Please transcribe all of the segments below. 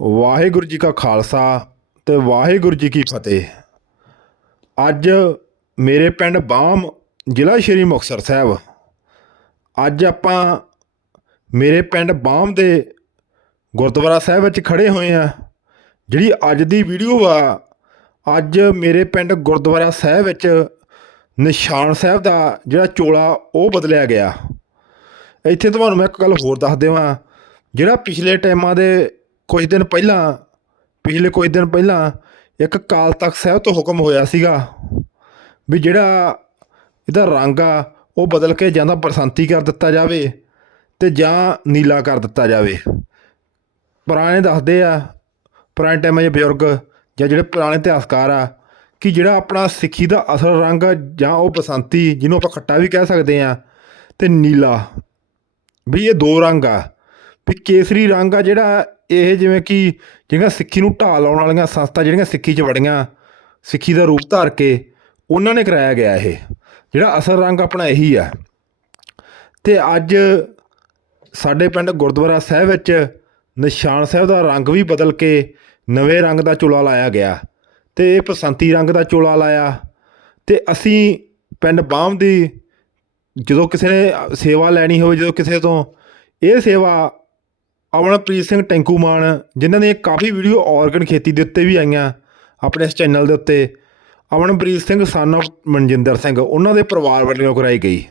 ਵਾਹਿਗੁਰੂ ਜੀ ਕਾ ਖਾਲਸਾ ਤੇ ਵਾਹਿਗੁਰੂ ਜੀ ਕੀ ਫਤਿਹ। ਅੱਜ ਮੇਰੇ ਪਿੰਡ ਬਾਮ ਜ਼ਿਲ੍ਹਾ ਸ਼੍ਰੀ ਮੁਕਤਸਰ ਸਾਹਿਬ। ਅੱਜ ਆਪਾਂ ਮੇਰੇ ਪਿੰਡ ਬਾਮ ਦੇ ਗੁਰਦੁਆਰਾ ਸਾਹਿਬ ਵਿੱਚ ਖੜੇ ਹੋਏ ਆ ਜਿਹੜੀ ਅੱਜ ਦੀ ਵੀਡੀਓ ਆ, ਅੱਜ ਮੇਰੇ ਪਿੰਡ ਗੁਰਦੁਆਰਾ ਸਾਹਿਬ ਵਿੱਚ ਨਿਸ਼ਾਨ ਸਾਹਿਬ ਦਾ ਜਿਹੜਾ ਚੋਲਾ, ਉਹ ਬਦਲਿਆ ਗਿਆ। ਇੱਥੇ ਤੁਹਾਨੂੰ ਮੈਂ ਇੱਕ ਗੱਲ ਹੋਰ ਦੱਸ ਦੇਵਾਂ। ਜਿਹੜਾ ਪਿਛਲੇ ਟਾਈਮਾਂ ਦੇ ਕੁਝ ਦਿਨ ਪਹਿਲਾਂ, ਪਿਛਲੇ ਕੁਝ ਦਿਨ ਪਹਿਲਾਂ ਇੱਕ ਕਾਲ ਤਖਤ ਸਾਹਿਬ ਤੋਂ ਹੁਕਮ ਹੋਇਆ ਸੀਗਾ ਵੀ ਜਿਹੜਾ ਇਹਦਾ ਰੰਗ ਆ, ਉਹ ਬਦਲ ਕੇ ਜਾਂ ਤਾਂ ਬਰਸਾਤੀ ਕਰ ਦਿੱਤਾ ਜਾਵੇ ਤੇ ਜਾਂ ਨੀਲਾ ਕਰ ਦਿੱਤਾ ਜਾਵੇ। ਪੁਰਾਣੇ ਦੱਸਦੇ ਆ, ਪੁਰਾਣੇ ਟਾਈਮਾਂ ਦੇ ਬਜ਼ੁਰਗ ਜਾਂ ਜਿਹੜੇ ਪੁਰਾਣੇ ਇਤਿਹਾਸਕਾਰ ਆ, ਕਿ ਜਿਹੜਾ ਆਪਣਾ ਸਿੱਖੀ ਦਾ ਅਸਲ ਰੰਗ ਆ ਜਾਂ ਉਹ ਬਸੰਤੀ ਜਿਹਨੂੰ ਆਪਾਂ ਖੱਟਾ ਵੀ ਕਹਿ ਸਕਦੇ ਆ ਤੇ ਨੀਲਾ, ਵੀ ਇਹ ਦੋ ਰੰਗ ਆ, ਵੀ ਕੇਸਰੀ ਰੰਗ ਆ ਜਿਹੜਾ ਇਹ ਜਿਵੇਂ ਕਿ ਜਿਹੜੀਆਂ ਸਿੱਖੀ ਨੂੰ ਢਾਲ ਲਾਉਣ ਵਾਲੀਆਂ ਸੰਸਥਾ ਜਿਹੜੀਆਂ ਸਿੱਖੀ 'ਚ ਵੜੀਆਂ, ਸਿੱਖੀ ਦਾ ਰੂਪ ਧਾਰ ਕੇ ਉਹਨਾਂ ਨੇ ਕਰਾਇਆ ਗਿਆ ਇਹ। ਜਿਹੜਾ ਅਸਲ ਰੰਗ ਆਪਣਾ ਇਹੀ ਆ। ਤੇ ਅੱਜ ਸਾਡੇ ਪਿੰਡ ਗੁਰਦੁਆਰਾ ਸਾਹਿਬ ਵਿੱਚ ਨਿਸ਼ਾਨ ਸਾਹਿਬ ਦਾ ਰੰਗ ਵੀ ਬਦਲ ਕੇ ਨਵੇਂ ਰੰਗ ਦਾ ਚੋਲਾ ਲਾਇਆ ਗਿਆ। ਤੇ ਇਹ ਬਸੰਤੀ ਰੰਗ ਦਾ ਚੋਲਾ ਲਾਇਆ। ਤੇ ਅਸੀਂ ਪਿੰਡ ਬਾਮ ਦੀ ਜਦੋਂ ਕਿਸੇ ਨੇ ਸੇਵਾ ਲੈਣੀ ਹੋਵੇ, ਜਦੋਂ ਕਿਸੇ ਤੋਂ ਇਹ ਸੇਵਾ ਅਮਨਪ੍ਰੀਤ ਸਿੰਘ ਟੈਂਕੂ ਮਾਨ ਜਿਨ੍ਹਾਂ ਦੀਆਂ ਕਾਫੀ ਵੀਡੀਓ ਆਰਗਨ ਖੇਤੀ ਦੇ ਉੱਤੇ ਵੀ ਆਈਆਂ ਆਪਣੇ ਇਸ ਚੈਨਲ ਦੇ ਉੱਤੇ ਅਮਨਪ੍ਰੀਤ ਸਿੰਘ ਸਨ of ਮਨਜਿੰਦਰ ਸਿੰਘ, ਉਹਨਾਂ ਦੇ ਪਰਿਵਾਰ ਵੱਲੋਂ ਕਰਾਈ ਗਈ।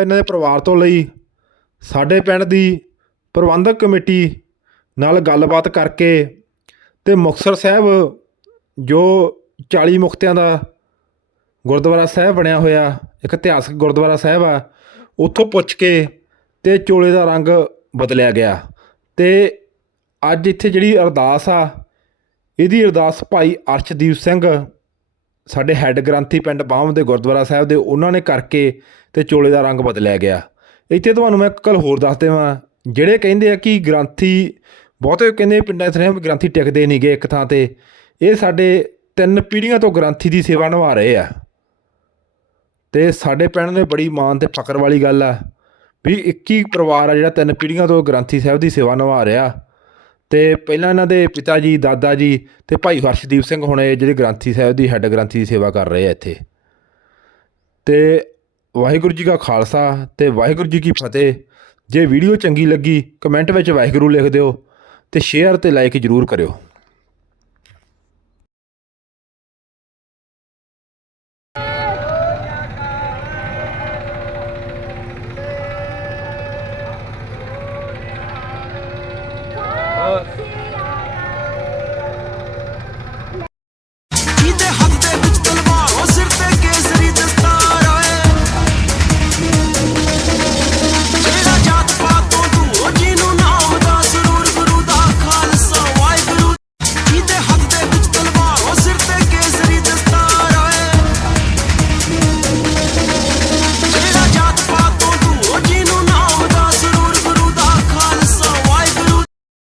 ਇਹਨਾਂ ਦੇ ਪਰਿਵਾਰ ਤੋਂ ਲਈ ਸਾਡੇ ਪਿੰਡ ਦੀ ਪ੍ਰਬੰਧਕ ਕਮੇਟੀ ਨਾਲ ਗੱਲਬਾਤ ਕਰਕੇ ਤੇ ਮੁਕਤਸਰ ਸਾਹਿਬ, ਜੋ 40 ਮੁਕਤਿਆਂ ਦਾ ਗੁਰਦੁਆਰਾ ਸਾਹਿਬ ਬਣਿਆ ਹੋਇਆ, ਇੱਕ ਇਤਿਹਾਸਕ ਗੁਰਦੁਆਰਾ ਸਾਹਿਬ ਆ ਉੱਥੋਂ ਪੁੱਛ ਕੇ ਤੇ ਚੋਲੇ ਦਾ ਰੰਗ ਬਦਲਿਆ ਗਿਆ। ਤੇ ਅੱਜ ਇੱਥੇ ਜਿਹੜੀ ਅਰਦਾਸ ਆ, ਇਹਦੀ ਅਰਦਾਸ ਭਾਈ ਅਰਸ਼ਦੀਪ ਸਿੰਘ, ਸਾਡੇ ਹੈੱਡ ਗ੍ਰੰਥੀ ਪਿੰਡ ਬਾਹਮ ਦੇ ਗੁਰਦੁਆਰਾ ਸਾਹਿਬ ਦੇ, ਉਹਨਾਂ ਨੇ ਕਰਕੇ ਤੇ ਚੋਲੇ ਦਾ ਰੰਗ ਬਦਲਿਆ ਗਿਆ। ਇੱਥੇ ਤੁਹਾਨੂੰ ਮੈਂ ਇੱਕ ਗੱਲ ਹੋਰ ਦੱਸ ਦੇਵਾਂ, ਜਿਹੜੇ ਕਹਿੰਦੇ ਆ ਕਿ ਗ੍ਰੰਥੀ, ਬਹੁਤੇ ਕਹਿੰਦੇ ਪਿੰਡਾਂ 'ਚ ਰਹੇ ਗ੍ਰੰਥੀ ਟਿਕਦੇ ਨਹੀਂਗੇ ਇੱਕ ਥਾਂ ਤੇ, ਇਹ ਸਾਡੇ ਤਿੰਨ ਪੀੜ੍ਹੀਆਂ ਤੋਂ ਗ੍ਰੰਥੀ ਦੀ ਸੇਵਾ ਨਿਭਾ ਰਹੇ ਆ। ਅਤੇ ਸਾਡੇ ਪਿੰਡ ਦੇ ਬੜੀ ਮਾਣ ਅਤੇ ਫਖਰ ਵਾਲੀ ਗੱਲ ਆ ਵੀ 21 ਪਰਿਵਾਰ ਆ ਜਿਹੜਾ ਤਿੰਨ ਪੀੜ੍ਹੀਆਂ ਤੋਂ ਗ੍ਰੰਥੀ ਸਾਹਿਬ ਦੀ ਸੇਵਾ ਨਿਭਾ ਰਿਹਾ। ਅਤੇ ਪਹਿਲਾਂ ਇਹਨਾਂ ਦੇ ਪਿਤਾ ਜੀ, ਦਾਦਾ ਜੀ ਅਤੇ ਭਾਈ ਹਰਸ਼ਦੀਪ ਸਿੰਘ ਹੁਣ ਇਹ ਜਿਹੜੇ ਗ੍ਰੰਥੀ ਸਾਹਿਬ ਦੀ ਹੈੱਡ ਗ੍ਰੰਥੀ ਦੀ ਸੇਵਾ ਕਰ ਰਹੇ ਆ ਇੱਥੇ। ਅਤੇ ਵਾਹਿਗੁਰੂ ਜੀ ਕਾ ਖਾਲਸਾ ਤੇ ਵਾਹਿਗੁਰੂ ਜੀ ਕੀ ਫਤਿਹ। ਜੇ ਵੀਡੀਓ ਚੰਗੀ ਲੱਗੀ ਕਮੈਂਟ ਵਿੱਚ ਵਾਹਿਗੁਰੂ ਲਿਖ ਦਿਓ ਤੇ ਸ਼ੇਅਰ ਤੇ ਲਾਈਕ ਜ਼ਰੂਰ ਕਰਿਓ।